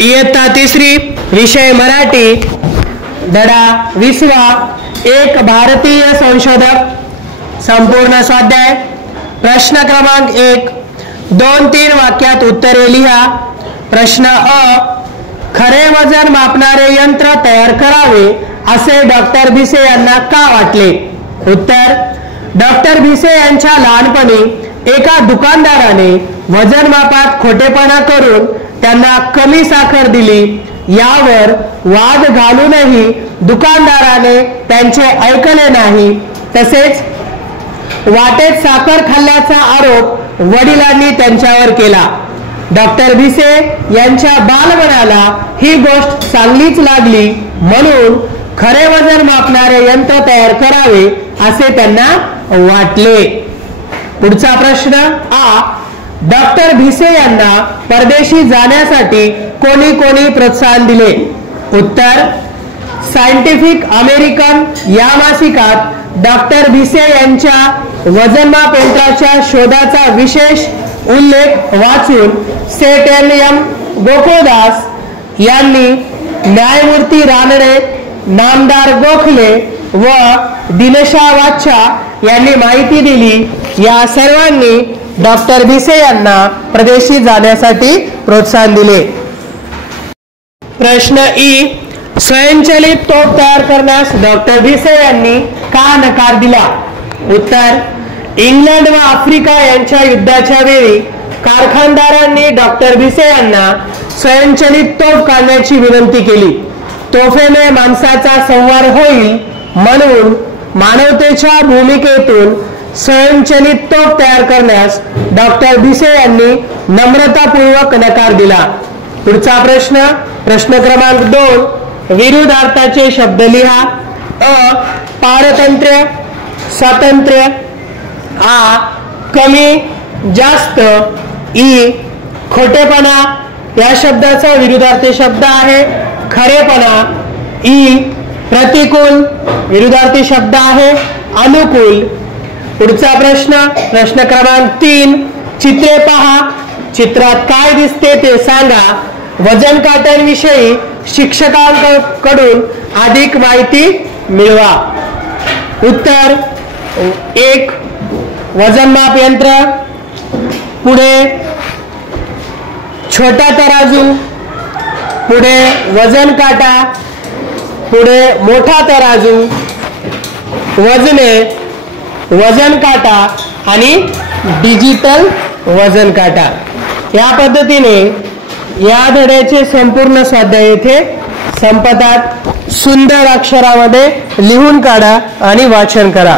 इयत्ता तिसरी विषय मराठी धडा 20वा एक भारतीय संशोधक संपूर्ण स्वाध्याय प्रश्न क्रमांक 1 2-3 वाक्यात उत्तरे लिहा। प्रश्न अ खरे वजन मापणारे यंत्र तयार करावे असे डॉक्टर भिसे यांना का वाटले? उत्तर डॉक्टर भिसे यांच्या लहानपणी एका दुकानदाराने वजनमापात खोटेपणा करून त्यांना कमी साखर दिली। यावर वाद घालूनही दुकानदाराने त्यांचे ऐकले नाही। तसेच वाटेत साखर खाल्ल्याचा आरोप वडिलांनी त्यांच्यावर केला। डॉक्टर भिसे यांच्या बालमनाला ही गोष्ट चांगलीच लागली, म्हणून खरे वजन मापणारे यंत्र तयार करावे असे त्यांना वाटले। पुढचा प्रश्न आ डॉक्टर भिसे यांना परदेशी जाण्यासाठी कोणी कोणी प्रोत्साहन दिले? उत्तर सायंटिफिक अमेरिकन या मासिकात डॉक्टर भिसे यांच्या वजनमाप यंत्राच्या शोधाचा विशेष उल्लेख वाचून सेठ एम गोकुळदास यांनी न्यायमूर्ती रानडे, नामदार गोखले व दिनशा वाच्छा यांनी माहिती दिली। या सर्वांनी डॉक्टर भिसे यांना परदेशी जाण्यासाठी प्रोत्साहन दिले। प्रश्न ई स्वयंचलित तोफ तयार करण्यास डॉक्टर भिसे यांनी का नकार दिला? उत्तर इंग्लंड व आफ्रिका यांच्या युद्धाच्या वेळी कारखानदारांनी डॉक्टर भिसे यांना स्वयंचलित तोफ काढण्याची विनंती केली। तोफेने माणसाचा संहार होईल म्हणून मानवतेच्या भूमिकेतून स्वयंचलित तोफ तयार करण्यास डॉक्टर भिसे यांनी नम्रतापूर्वक नकार दिला। पुढचा प्रश्न प्रश्न क्रमांक 2 विरुद्धार्थाचे शब्द लिहा। अ पारतंत्र्य स्वातंत्र्य, आ कमी जास्त, ई खोटेपणा या शब्दाचा विरुद्धार्थी शब्द आहे खरेपणा, ई प्रतिकूल विरुद्धार्थी शब्द आहे अनुकूल। पुढचा प्रश्न प्रश्न क्रमांक 3 चित्रे पहा, चित्रात काय दिसते ते सांगा। वजन काट्यांविषयी शिक्षकांकडून अधिक माहिती मिळवा। उत्तर 1 वजनमाप यंत्र, पुढे छोटा तराजू, पुढे वजन काटा, पुढे मोठा तराजू, वजने, वजन काटा आणि डिजिटल वजन काटा। या पद्धतीने या धड्याचे संपूर्ण स्वाध्याय येथे संपतात। सुंदर अक्षरामध्ये लिहून काढा आणि वाचन करा।